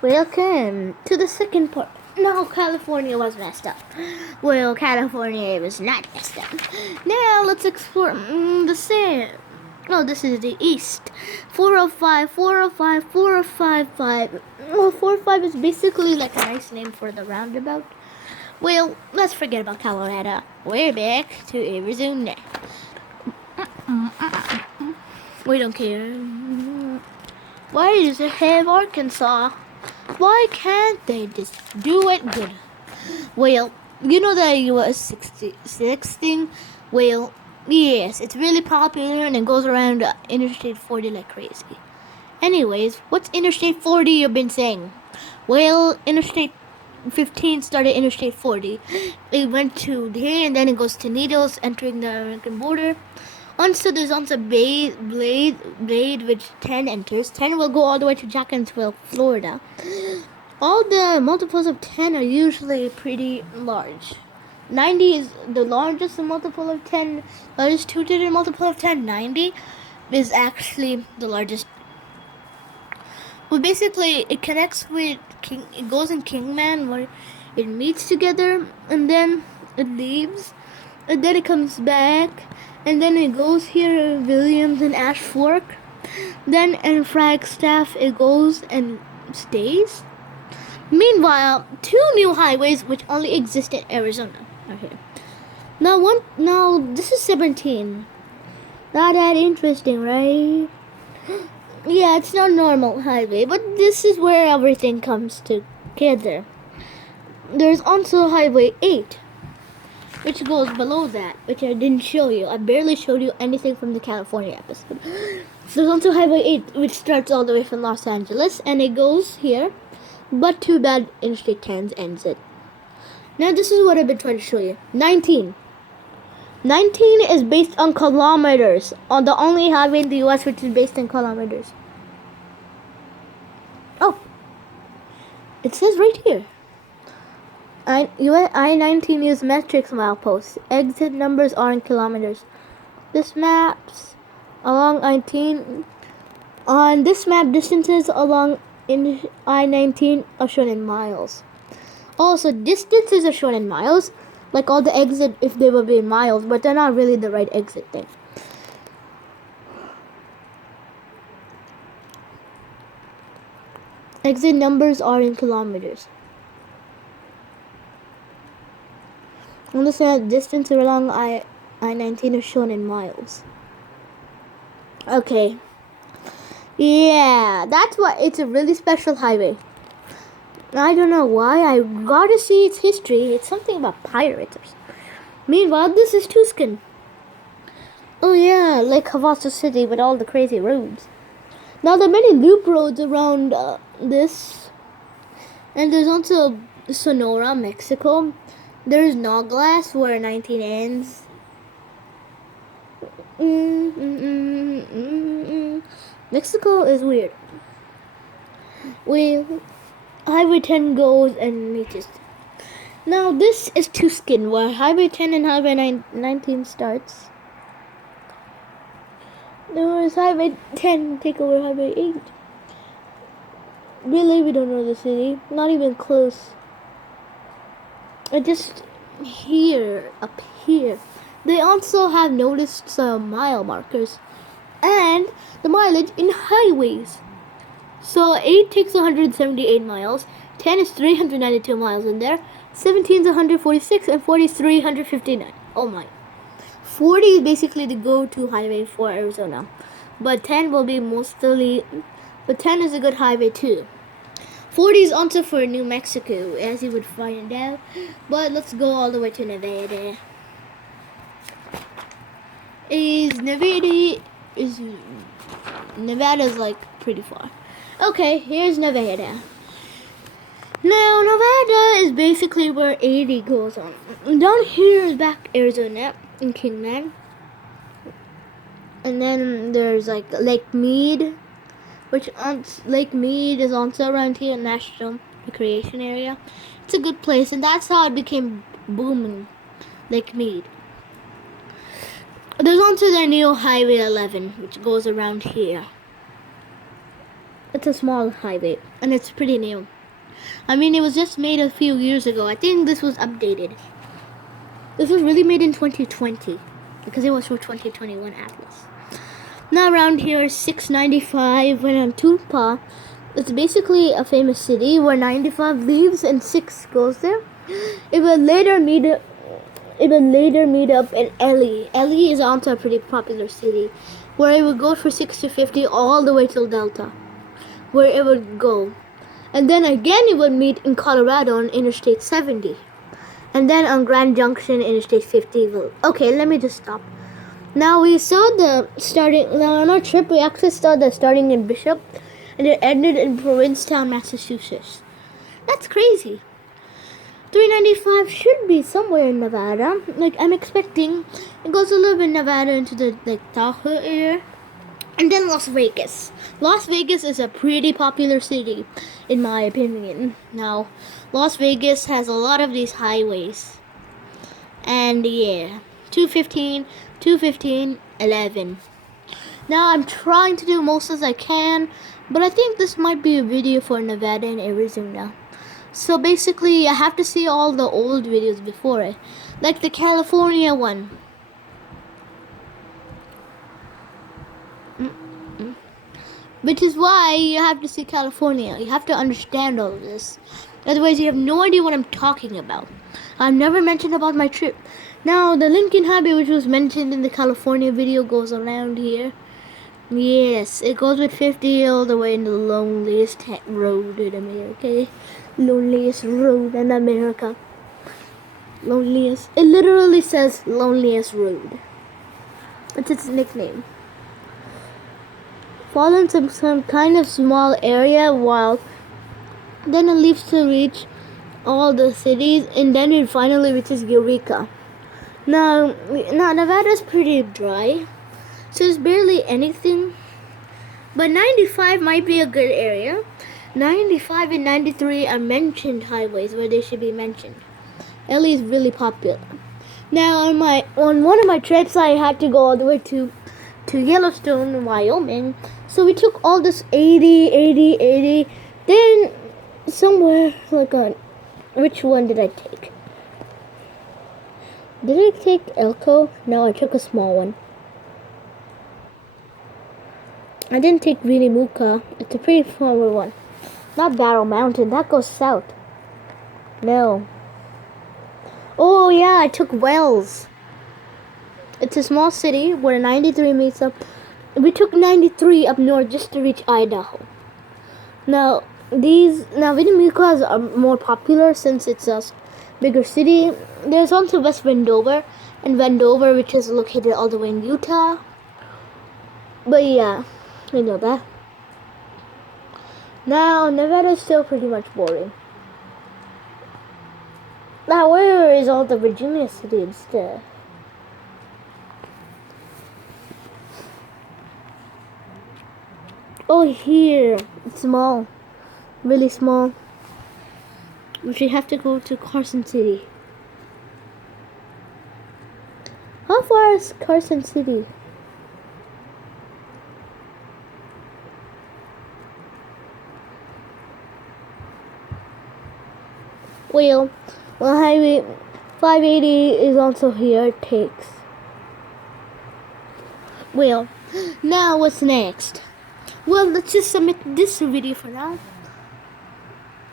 Welcome to the second part. No, California was messed up. Well, California was not messed up. Now let's explore the sand. Oh, this is the east. 405, 405, 4055. Well, 405 is basically like a nice name for the roundabout. Well, let's forget about Colorado. We're back to Arizona. We don't care. Why does it have Arkansas? Why can't they just do it good? Well, you know the US 16? Well, yes, it's really popular and it goes around Interstate 40 like crazy. Anyways, what's Interstate 40 you've been saying? Well, Interstate 15 started Interstate 40. It went to here and then it goes to Needles, entering the American border. Also, there's also Blade, which 10 enters. 10 will go all the way to Jacksonville, Florida. All the multiples of 10 are usually pretty large. 90 is the largest multiple of 10. Largest two-digit multiple of 10. 90 is actually the largest. Well, basically, it connects with it goes in Kingman where it meets together and then it leaves. And then it comes back. And then it goes here in Williams and Ash Fork. Then in Flagstaff it goes and stays. Meanwhile, two new highways which only exist in Arizona are here. Now this is 17. Not that interesting, right? Yeah, it's not a normal highway, but this is where everything comes together. There's also Highway 8, which goes below that, which I didn't show you. I barely showed you anything from the California episode. So there's also Highway 8, which starts all the way from Los Angeles, and it goes here. But too bad Interstate 10 ends it. Now this is what I've been trying to show you. 19. 19 is based on kilometers. On the only highway in the US which is based in kilometers. Oh. It says right here. I-19 use metric mileposts. Exit numbers are in kilometers. This maps along 19. On this map, distances along I-19 are shown in miles. Also, distances are shown in miles, like all the exit if they will be in miles, but they're not really the right exit thing. Exit numbers are in kilometers. Understand distance along I-19 is shown in miles. Okay. Yeah, that's why it's a really special highway. I don't know why. I gotta see its history. It's something about pirates or something. Meanwhile, this is Tucson. Oh yeah, like Havasu City with all the crazy roads. Now there are many loop roads around this. And there's also Sonora, Mexico. There's Nogales where 19 ends. Mexico is weird. Well, Highway 10 goes and meets. Now this is Tucson where Highway 10 and Highway 19 starts. There's Highway 10 take over Highway 8. Really, we don't know the city. Not even close. I just up here. They also have noticed some mile markers and the mileage in highways. So 8 takes 178 miles, 10 is 392 miles in there, 17 is 146, and 40 is 359. Oh my. 40 is basically the go-to highway for Arizona. But 10 will be mostly, but 10 is a good highway too. 40 is also for New Mexico, as you would find out. But let's go all the way to Nevada. Nevada's like pretty far. Okay, here's Nevada. Now, Nevada is basically where 80 goes on. Down here is back Arizona in Kingman. And then there's like Lake Mead, which Lake Mead is also around here, National Recreation Area. It's a good place, and that's how it became booming, Lake Mead. There's also the new Highway 11, which goes around here. It's a small highway, and it's pretty new. I mean, it was just made a few years ago. I think this was updated. This was really made in 2020 because it was for 2021 Atlas. Now around here is 695 when I'm Tupa. It's basically a famous city where 95 leaves and 6 goes there. It will later meet up. In Ellie. Ellie is also a pretty popular city, where it would go for 6 to 50 all the way till Delta, where it would go, and then again it would meet in Colorado on Interstate 70, and then on Grand Junction Interstate 50. Okay, let me just stop. Now we saw the starting. Now on our trip, we actually saw the starting in Bishop, and it ended in Provincetown, Massachusetts. That's crazy. 395 should be somewhere in Nevada. Like, I'm expecting it goes a little bit Nevada into the Tahoe area. And then Las Vegas. Las Vegas is a pretty popular city, in my opinion. Now, Las Vegas has a lot of these highways. And yeah, 215, 11. Now, I'm trying to do most as I can, but I think this might be a video for Nevada and Arizona. So basically, I have to see all the old videos before it. Like the California one. Which is why you have to see California. You have to understand all of this. Otherwise, you have no idea what I'm talking about. I've never mentioned about my trip. Now, the Lincoln Highway, which was mentioned in the California video, goes around here. Yes, it goes with 50 all the way in the loneliest road in America. Loneliest road in America. Loneliest. It literally says loneliest road. It's its nickname. Fall in some kind of small area while then it leaves to reach all the cities, and then it finally reaches Eureka. Now Nevada's pretty dry, so there's barely anything. But 95 might be a good area. 95 and 93 are mentioned highways where they should be mentioned. LA is really popular. Now on one of my trips, I had to go all the way to Yellowstone, Wyoming. So we took all this 80. Then somewhere which one did I take? Did I take Elko? No, I took a small one. I didn't take Winnemucca. It's a pretty far one. Not Battle Mountain. That goes south. No. Oh yeah, I took Wells. It's a small city where 93 meets up. We took 93 up north just to reach Idaho. Now Winnemuccas are more popular since it's a bigger city. There's also West Wendover, and Wendover, which is located all the way in Utah. But yeah, I know that. Now Nevada is still pretty much boring. Now where is all the Virginia city instead? Oh, here. It's small. Really small. We should have to go to Carson City. How far is Carson City? Well, Highway 580 is also here. It takes. Well, now what's next? Well, let's just submit this video for now.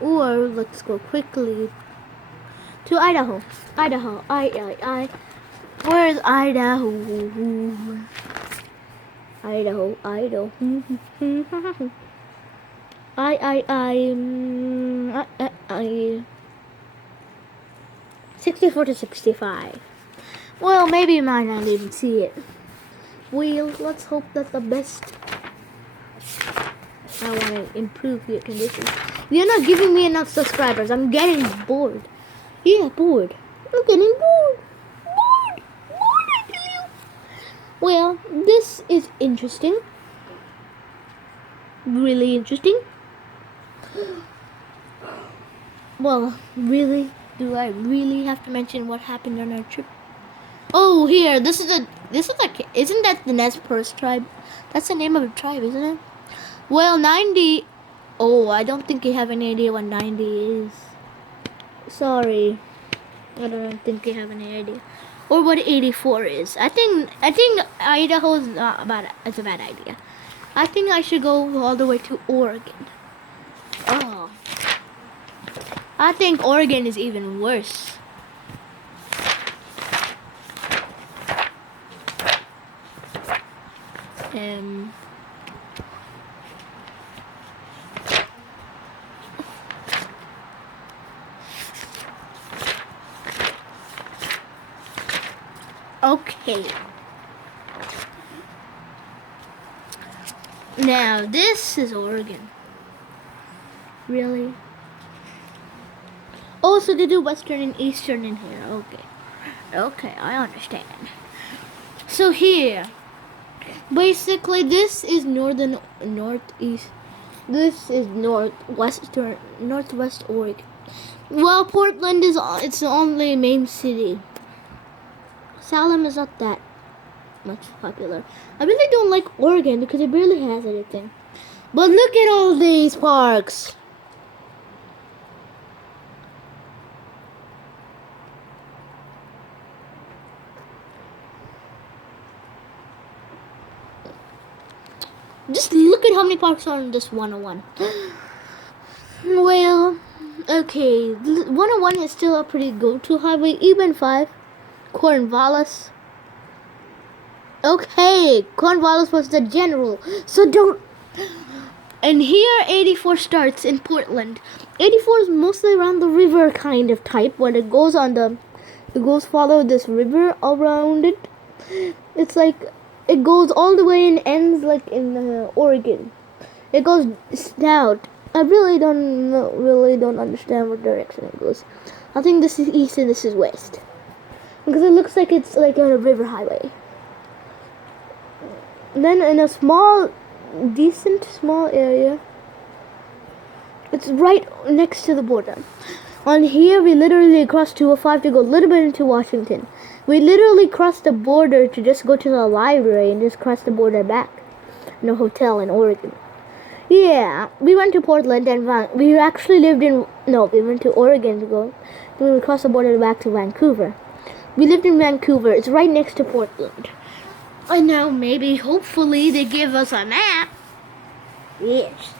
Or let's go quickly to Idaho. I. Where's Idaho? Idaho. I. 64 to 65. Well, maybe you might not even see it. Well, let's hope that the best. I want to improve your condition. You're not giving me enough subscribers. I'm getting bored. Yeah, bored. I'm getting bored. Bored, I tell you. Well, this is interesting. Really interesting. Well, really? Do I really have to mention what happened on our trip? Oh, here. Isn't that the Nez Perce tribe? That's the name of a tribe, isn't it? Well, 90 Oh, I don't think you have any idea what 90 is. Sorry. I don't think you have any idea. Or what 84 is. I think Idaho is not bad. It's a bad idea. I think I should go all the way to Oregon. Oh. I think Oregon is even worse. Um Okay. Now this is Oregon. Really? Oh, so they do Western and Eastern in here. Okay. Okay, I understand. So here, basically this is northeast. This is northwest Oregon. Well, Portland is it's the only main city. Salem is not that much popular. I really don't like Oregon because it barely has anything. But look at all these parks. Just look at how many parks are in this 101. Well, okay, 101 is still a pretty go-to highway. Even 5, Cornwallis. Okay, Cornwallis was the general, so don't. And here 84 starts in Portland. 84 is mostly around the river kind of type. When it goes follow this river around it. It's like it goes all the way and ends like in Oregon. It goes south. I really don't understand what direction it goes. I think this is east and this is west. Because it looks like it's like a river highway. And then in a decent small area, it's right next to the border. On here, we literally crossed 205 to go a little bit into Washington. We literally crossed the border to just go to the library and just cross the border back in a hotel in Oregon. Yeah, we went to Portland and we actually lived in, we went to Oregon to go. Then we crossed the border back to Vancouver. We lived in Vancouver. It's right next to Portland. I know, maybe, hopefully, they give us a map. Yes.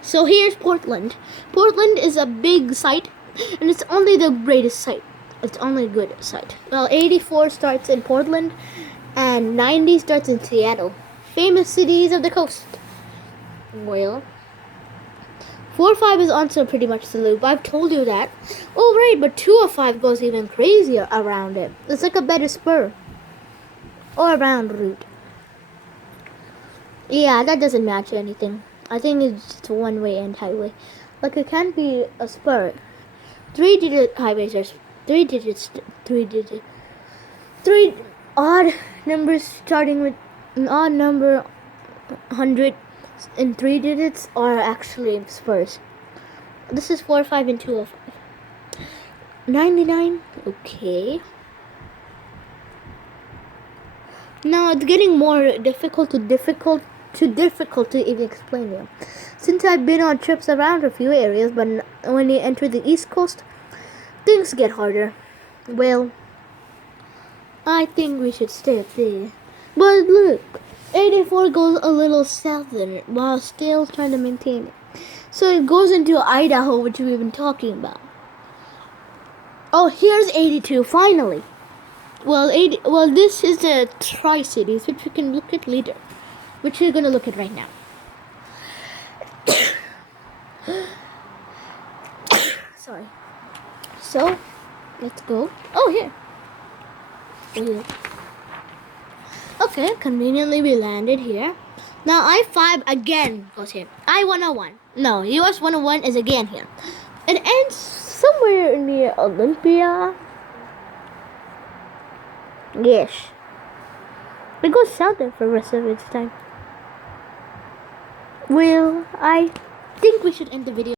So here's Portland. Portland is a big site, and it's only the greatest site. It's only a good site. Well, 84 starts in Portland, and 90 starts in Seattle. Famous cities of the coast. Well, 405 is also pretty much the loop. I've told you that. Oh, right, but 205 goes even crazier around it. It's like a better spur. Or a round route. Yeah, that doesn't match anything. I think it's just a one-way and highway. Like, it can't be a spur. 3-digit highways are 3 digits. 3 odd numbers starting with an odd number 100 and 3 digits are actually spurs. This is 405 and 205. 99, okay. Now it's getting more difficult to even explain you. Since I've been on trips around a few areas, but when you enter the East Coast, things get harder. Well, I think we should stay up there. But look, 84 goes a little southern while still trying to maintain it. So it goes into Idaho, which we've been talking about. Oh, here's 82, finally. Well, this is the Tri-Cities, which we can look at later. Which we're going to look at right now. Sorry. So, let's go. Oh, here. Okay, conveniently we landed here. Now, I-5 again goes here. I-101. No, US 101 is again here. It ends somewhere near Olympia. Yes. It goes south there for the rest of its time. Well, I think we should end the video.